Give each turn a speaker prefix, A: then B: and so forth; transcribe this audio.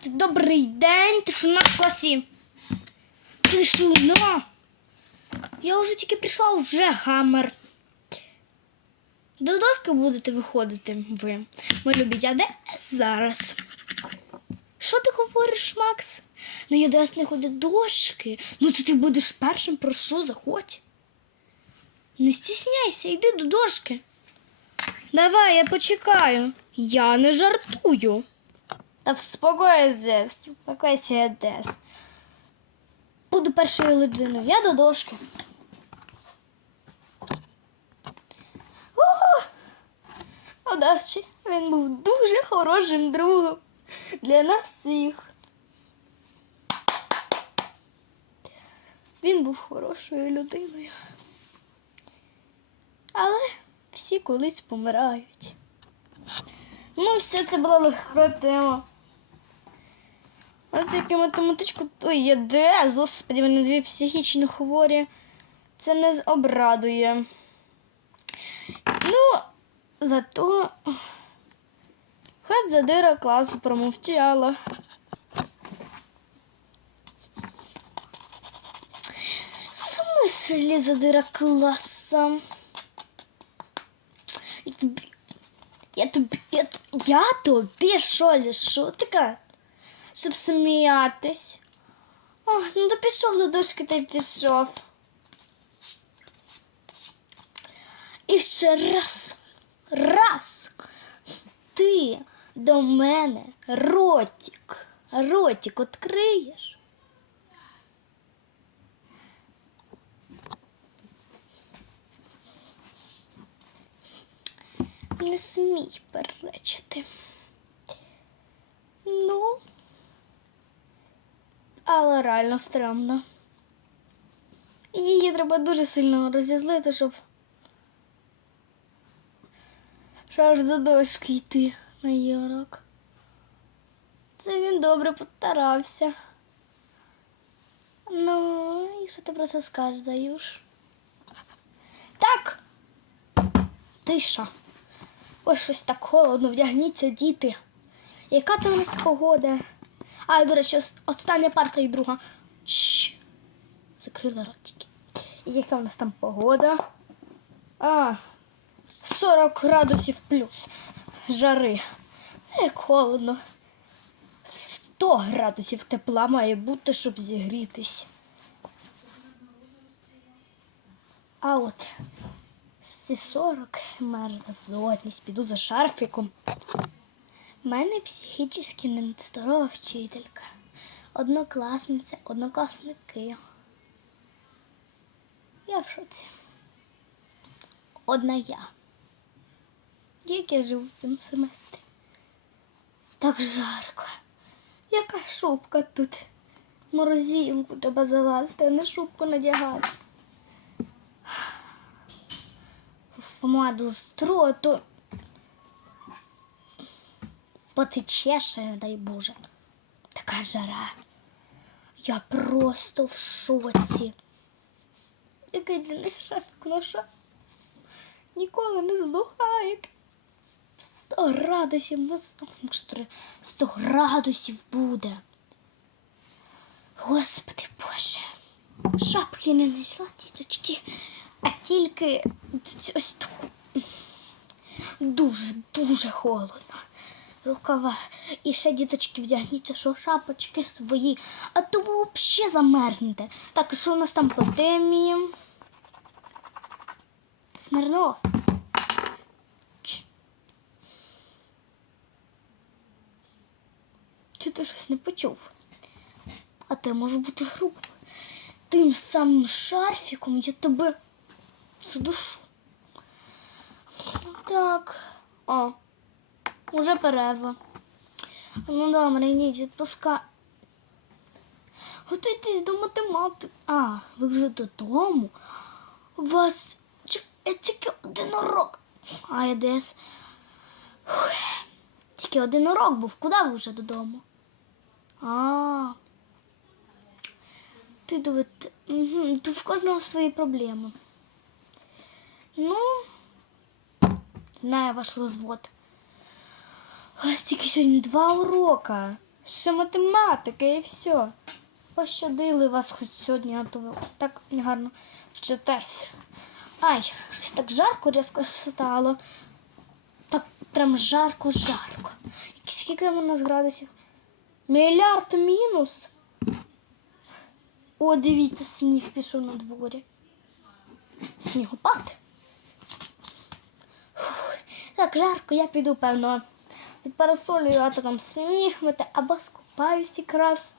A: Привіт, добрий день. Ти що на класі? Ти що на? Я вже тільки прийшла, вже гамер. До дошки будете виходити ви. Ми любіть, а де зараз? Що ти говориш, Макс? Ну я десь не ходить дошки. Ну то ти будеш першим, прошу, заходь. Не стісняйся, йди до дошки. Давай, я почекаю. Я не жартую. Та вспокойся, вспокойся, Дес. Буду першою людиною. Я до дошки. Удачі! Він був дуже хорошим другом для нас всіх. Він був хорошою людиною. Але всі колись помирають. Ну, все це була легка тема. Оце яке математичку. Ой, я де? Господи, мене дві психічно хворі. Це не обрадує. Ну, зато хоч задира класу промовчала. В смислі задира класа? Я тобі, я тобі, я, я тобі що лишу така? Щоб сміятись. О, ну то пішов до дошки та й пішов. І ще раз, раз, ти до мене ротик, ротик відкриєш. Не смій перечити. Ну, але реально стрьомно. Її треба дуже сильно розізлити, щоб. Що аж до дошки йти на її урок. Це він добре постарався. Ну, і що ти про це скажеш, Заюш? Так. Тиша. Ось щось так холодно, вдягніться, діти. Яка там у нас погода? А, до речі, остання парта і друга. Чш. Закрила ротики. І яка у нас там погода? А, 40 градусів плюс. Жари. Як холодно. 100 градусів тепла має бути, щоб зігрітись. А от ці 40 мерзотність. Піду за шарфіком. У мене психічно нездорова вчителька. Однокласниця, однокласники. Я в шоці. Одна я. Як я живу в цьому семестрі? Так жарко. Яка шубка тут? В Морозилку треба залазити, а не шубку надягати. В помаду стру, а то потечеше, дай Боже. Така жара. Я просто в шоці. Який для них ноша ніколи не здухає. 100 градусів, ну, 100, може, 100 градусів буде. Господи Боже. Шапки не знайшла, діточки, а тільки ось таку. Дуже, дуже холодно. Рукава. І ще, діточки, вдягніться, що шапочки свої, а то ви взагалі замерзнете. Так, що у нас там по темі? Смирнов. Ч. Чи ти щось не почув? А ти може бути грубим. Тим самим шарфіком я тебе задушу. Так. О, уже перерва. Ну добре, йдіть, відпуска. Готуйтесь до математики. А, ви вже додому. У вас е, тільки один урок. А я десь. Тільки один урок був. Куди ви вже додому? А. Ти дивити. Тут в кожного свої проблеми. Ну, знаю ваш розвод. Вас тільки сьогодні два урока. Ще математика і все. Пощадили вас хоч сьогодні, а то ви так гарно вчитесь. Ай, щось так жарко різко стало. Так прям жарко-жарко. Скільки у нас градусів? Мільярд мінус. О, дивіться, сніг пішов на дворі. Снігопад. Фух, Так жарко, я піду, певно, під парасолею, а то там сніг мете, або скупаюсь якраз.